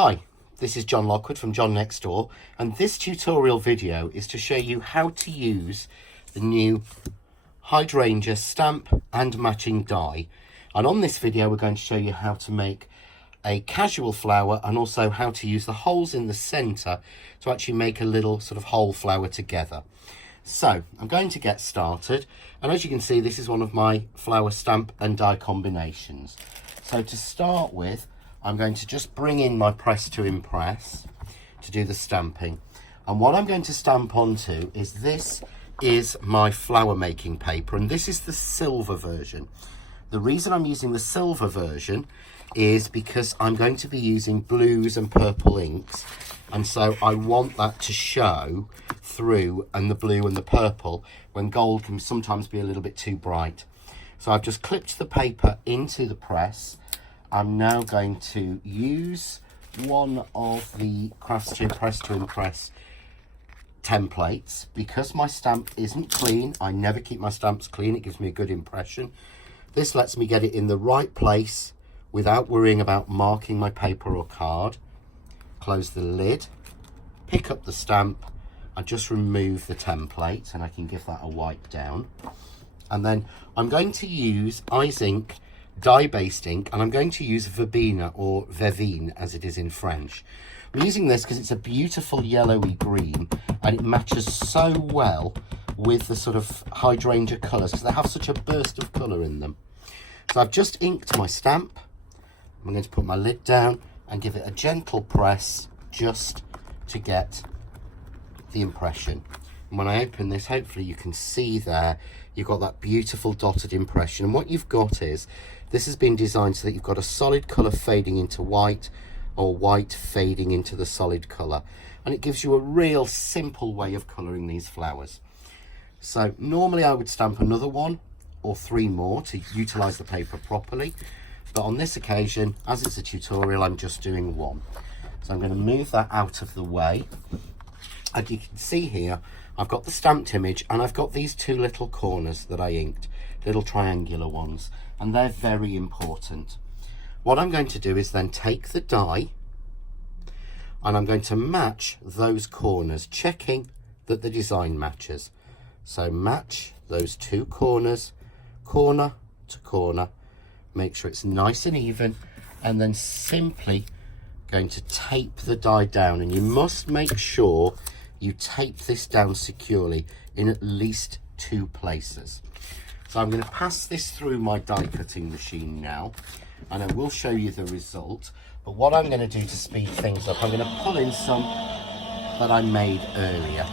Hi, this is John Lockwood from John Next Door, and this tutorial video is to show you how to use the new Hydrangea stamp and matching die. And on this video we're going to show you how to make a casual flower and also how to use the holes in the centre to actually make a little sort of whole flower together. So I'm going to get started, and as you can see this is one of my flower stamp and die combinations. So to start with, I'm going to just bring in my press to impress to do the stamping. And what I'm going to stamp onto is this is my flower making paper, and this is the silver version. The reason I'm using the silver version is because I'm going to be using blues and purple inks, and so I want that to show through, and the blue and the purple, when gold can sometimes be a little bit too bright. So I've just clipped the paper into the press. I'm now going to use one of the Press to Impress templates. Because my stamp isn't clean, I never keep my stamps clean, it gives me a good impression. This lets me get it in the right place without worrying about marking my paper or card. Close the lid, pick up the stamp, and just remove the template, and I can give that a wipe down. And then I'm going to use Eyes Ink dye-based ink, and I'm going to use Verbena, or Vervine as it is in French. I'm using this because it's a beautiful yellowy green and it matches so well with the sort of hydrangea colours because they have such a burst of colour in them. So I've just inked my stamp. I'm going to put my lid down and give it a gentle press just to get the impression. And when I open this, hopefully you can see there, you've got that beautiful dotted impression. And what you've got is, this has been designed so that you've got a solid colour fading into white, or white fading into the solid colour. And it gives you a real simple way of colouring these flowers. So normally I would stamp another one or three more to utilise the paper properly. But on this occasion, as it's a tutorial, I'm just doing one. So I'm going to move that out of the way. As you can see here, I've got the stamped image and I've got these two little corners that I inked, little triangular ones, and they're very important. What I'm going to do is then take the die and I'm going to match those corners, checking that the design matches. So match those two corners, corner to corner, make sure it's nice and even, and then simply going to tape the die down. And you must make sure you tape this down securely in at least two places. So I'm going to pass this through my die cutting machine now, and I will show you the result. But what I'm going to do to speed things up, I'm going to pull in some that I made earlier.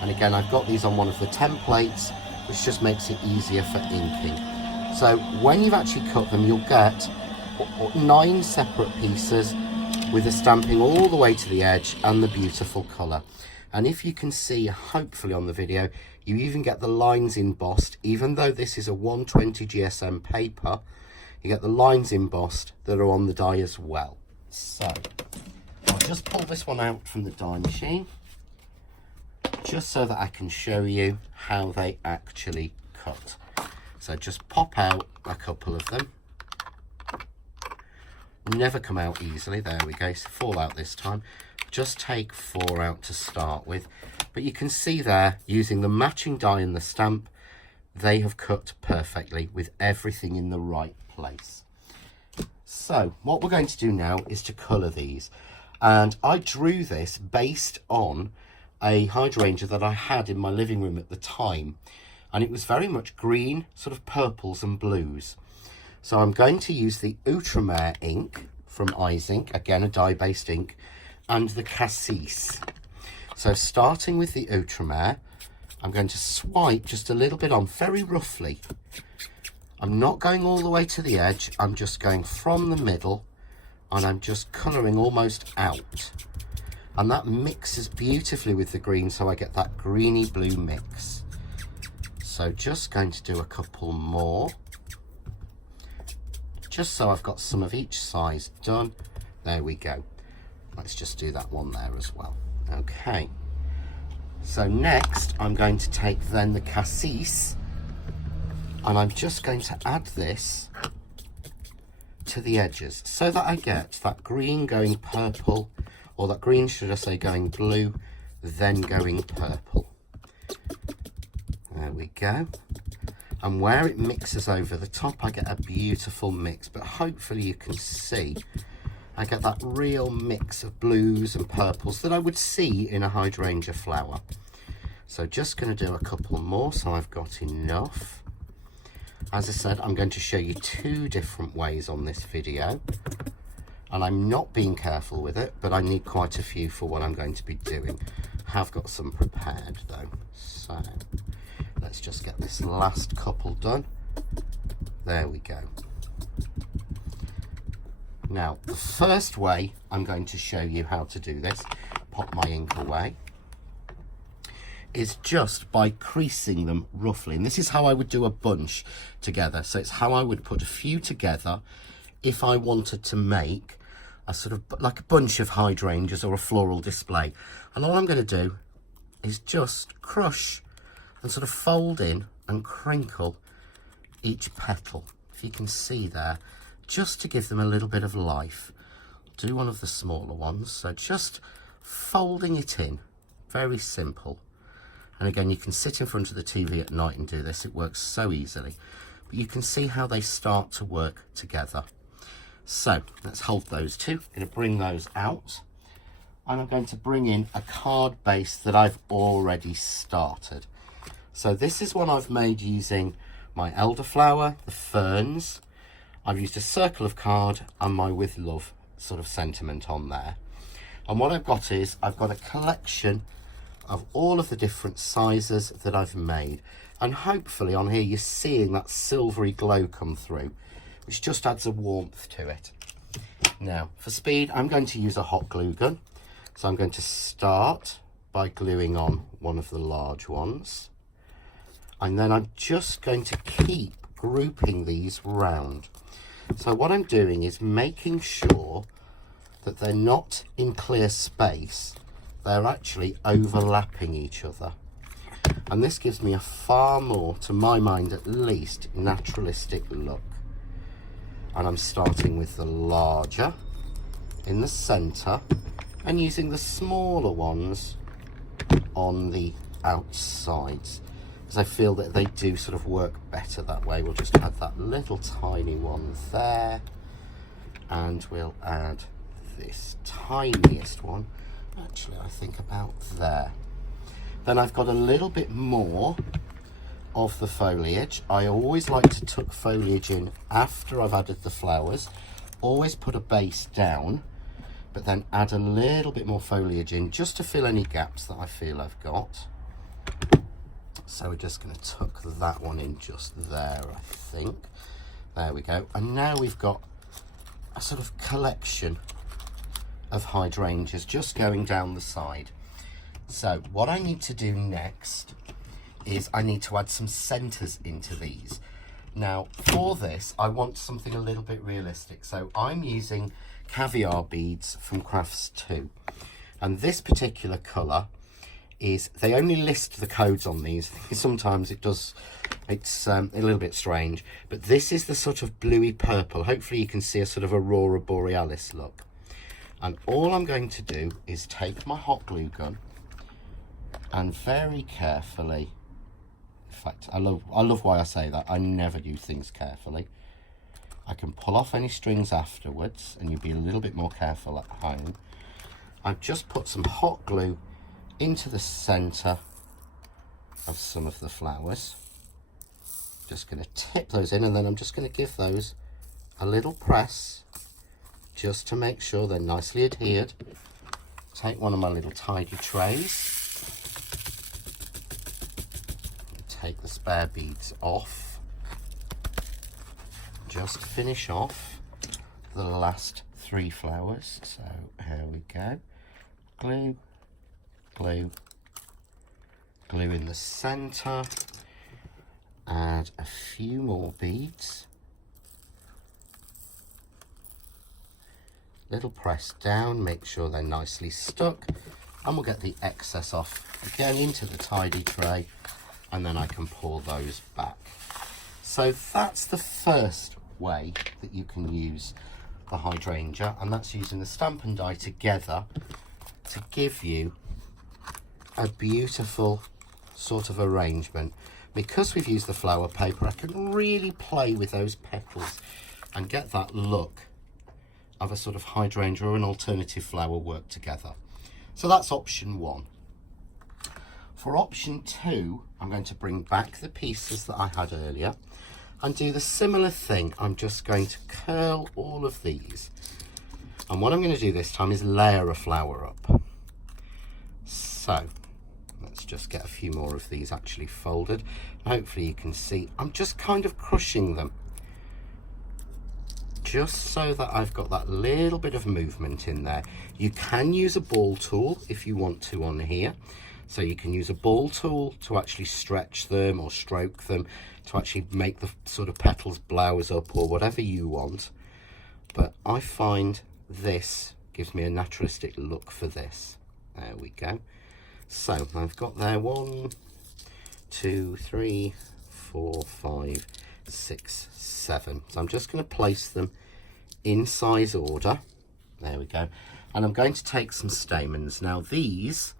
And again, I've got these on one of the templates, which just makes it easier for inking. So when you've actually cut them, you'll get 9 separate pieces with the stamping all the way to the edge and the beautiful colour. And if you can see, hopefully on the video, you even get the lines embossed. Even though this is a 120 GSM paper, you get the lines embossed that are on the die as well. So I'll just pull this one out from the die machine, just so that I can show you how they actually cut. So just pop out a couple of them. Never come out easily. There we go. So fall out this time. Just take 4 out to start with. But you can see there, using the matching die and the stamp, they have cut perfectly with everything in the right place. So what we're going to do now is to colour these. And I drew this based on a hydrangea that I had in my living room at the time. And it was very much green, sort of purples and blues. So I'm going to use the Outremer ink from Eyes Ink, again a dye-based ink, and the Cassis. So starting with the Outremer, I'm going to swipe just a little bit on, very roughly. I'm not going all the way to the edge, I'm just going from the middle, and I'm just colouring almost out. And that mixes beautifully with the green, so I get that greeny blue mix. So just going to do a couple more, just so I've got some of each size done. There we go. Let's just do that one there as well. Okay. So next I'm going to take then the Cassis, and I'm just going to add this to the edges so that I get that green going purple, or that green, should I say, going blue, then going purple. There we go. And where it mixes over the top, I get a beautiful mix, but hopefully you can see I get that real mix of blues and purples that I would see in a hydrangea flower. So just going to do a couple more so I've got enough. As I said, I'm going to show you 2 different ways on this video, and I'm not being careful with it, but I need quite a few for what I'm going to be doing. I have got some prepared though, so let's just get this last couple done. There we go. Now, the first way I'm going to show you how to do this, pop my ink away, is just by creasing them roughly. And this is how I would do a bunch together. So it's how I would put a few together if I wanted to make a sort of like a bunch of hydrangeas or a floral display. And all I'm going to do is just crush and sort of fold in and crinkle each petal, if you can see there, just to give them a little bit of life. I'll do one of the smaller ones, so just folding it in, very simple. And again, you can sit in front of the TV at night and do this, it works so easily. But you can see how they start to work together. So let's hold those 2. I'm going to bring those out, and I'm going to bring in a card base that I've already started. So this is one I've made using my elderflower, the ferns. I've used a circle of card and my with love sort of sentiment on there. And what I've got is, I've got a collection of all of the different sizes that I've made. And hopefully on here you're seeing that silvery glow come through, which just adds a warmth to it. Now, for speed, I'm going to use a hot glue gun. So I'm going to start by gluing on one of the large ones. And then I'm just going to keep grouping these round. So what I'm doing is making sure that they're not in clear space. They're actually overlapping each other. And this gives me a far more, to my mind at least, naturalistic look. And I'm starting with the larger in the centre and using the smaller ones on the outsides, because I feel that they do sort of work better that way. We'll just add that little tiny one there, and we'll add this tiniest one, actually I think about there. Then I've got a little bit more of the foliage. I always like to tuck foliage in after I've added the flowers. Always put a base down, but then add a little bit more foliage in just to fill any gaps that I feel I've got. So we're just going to tuck that one in just there, I think. There we go. And now we've got a sort of collection of hydrangeas just going down the side. So what I need to do next is I need to add some centres into these. Now for this I want something a little bit realistic, so I'm using caviar beads from Crafts 2, and this particular colour is, they only list the codes on these. Sometimes it's a little bit strange, but this is the sort of bluey purple. Hopefully you can see a sort of aurora borealis look. And all I'm going to do is take my hot glue gun and very carefully, in fact, I love why I say that. I never do things carefully. I can pull off any strings afterwards, and you'll be a little bit more careful at home. I've just put some hot glue into the centre of some of the flowers. Just going to tip those in, and then I'm just going to give those a little press just to make sure they're nicely adhered. Take one of my little tidy trays. Take the spare beads off. Just finish off the last 3 flowers. So here we go. Glue, glue, glue in the centre. Add a few more beads. Little press down, make sure they're nicely stuck, and we'll get the excess off again into the tidy tray, and then I can pour those back. So that's the first way that you can use the hydrangea, and that's using the stamp and die together to give you a beautiful sort of arrangement. Because we've used the flower paper, I can really play with those petals and get that look of a sort of hydrangea or an alternative flower work together. So that's option 1. For option 2, I'm going to bring back the pieces that I had earlier and do the similar thing. I'm just going to curl all of these. And what I'm going to do this time is layer a flower up. So let's just get a few more of these actually folded. Hopefully you can see I'm just kind of crushing them, just so that I've got that little bit of movement in there. You can use a ball tool if you want to on here. So you can use a ball tool to actually stretch them or stroke them to actually make the sort of petals blouse up or whatever you want. But I find this gives me a naturalistic look for this. There we go. So I've got there 1, 2, 3, 4, 5, 6, 7. So I'm just going to place them in size order. There we go. And I'm going to take some stamens. Now these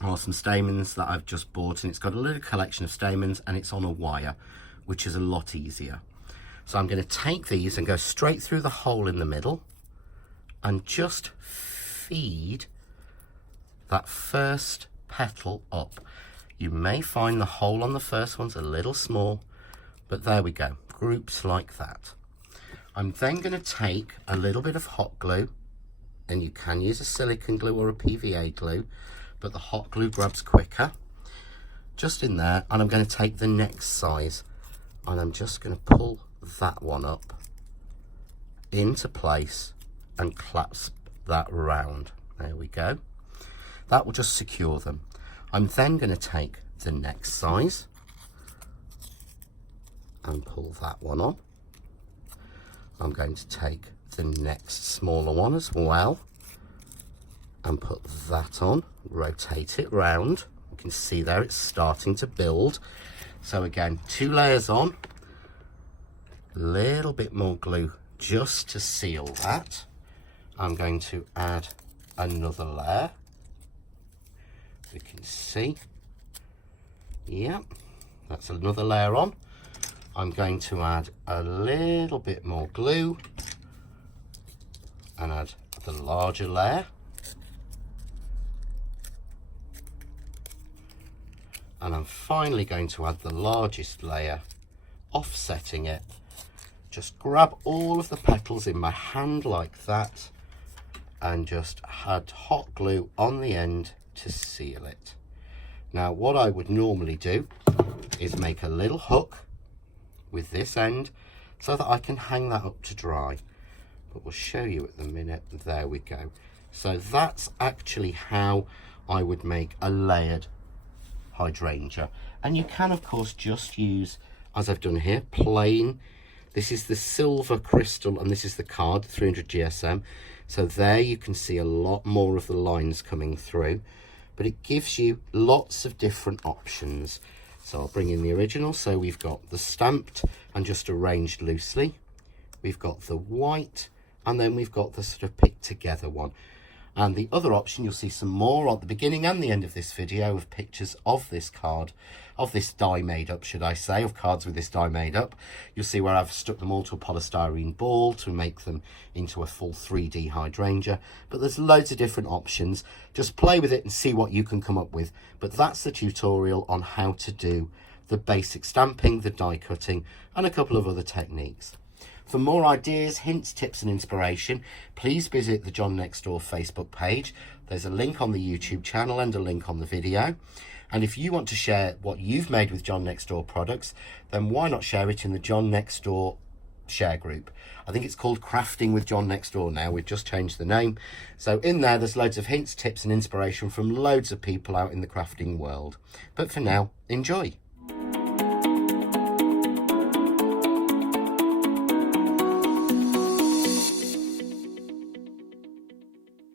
are some stamens that I've just bought, and it's got a little collection of stamens and it's on a wire, which is a lot easier. So I'm going to take these and go straight through the hole in the middle and just feed that first petal up. You may find the hole on the first one's a little small, but there we go, groups like that. I'm then going to take a little bit of hot glue, and you can use a silicone glue or a PVA glue, but the hot glue grabs quicker. Just in there, and I'm going to take the next size and I'm just going to pull that one up into place and clasp that round. There we go. That will just secure them. I'm then going to take the next size and pull that one on. I'm going to take the next smaller one as well and put that on, rotate it round. You can see there it's starting to build. So again, 2 layers on, a little bit more glue just to seal that. I'm going to add another layer. You can see, yep, that's another layer on. I'm going to add a little bit more glue and add the larger layer. And I'm finally going to add the largest layer, offsetting it. Just grab all of the petals in my hand like that and just add hot glue on the end to seal it. Now what I would normally do is make a little hook with this end so that I can hang that up to dry, but we'll show you at the minute. There we go. So that's actually how I would make a layered hydrangea. And you can of course just use, as I've done here, plain. This is the silver crystal and this is the card 300 GSM. So there you can see a lot more of the lines coming through, but it gives you lots of different options. So I'll bring in the original. So we've got the stamped and just arranged loosely. We've got the white, and then we've got the sort of picked together one. And the other option, you'll see some more at the beginning and the end of this video of pictures of this card, of this die made up, should I say, of cards with this die made up. You'll see where I've stuck them all to a polystyrene ball to make them into a full 3D hydrangea. But there's loads of different options. Just play with it and see what you can come up with. But that's the tutorial on how to do the basic stamping, the die cutting, and a couple of other techniques. For more ideas, hints, tips and inspiration, please visit the John Next Door Facebook page. There's a link on the YouTube channel and a link on the video. And if you want to share what you've made with John Next Door products, then why not share it in the John Next Door share group? I think it's called Crafting with John Next Door now. We've just changed the name. So in there's loads of hints, tips and inspiration from loads of people out in the crafting world. But for now, enjoy.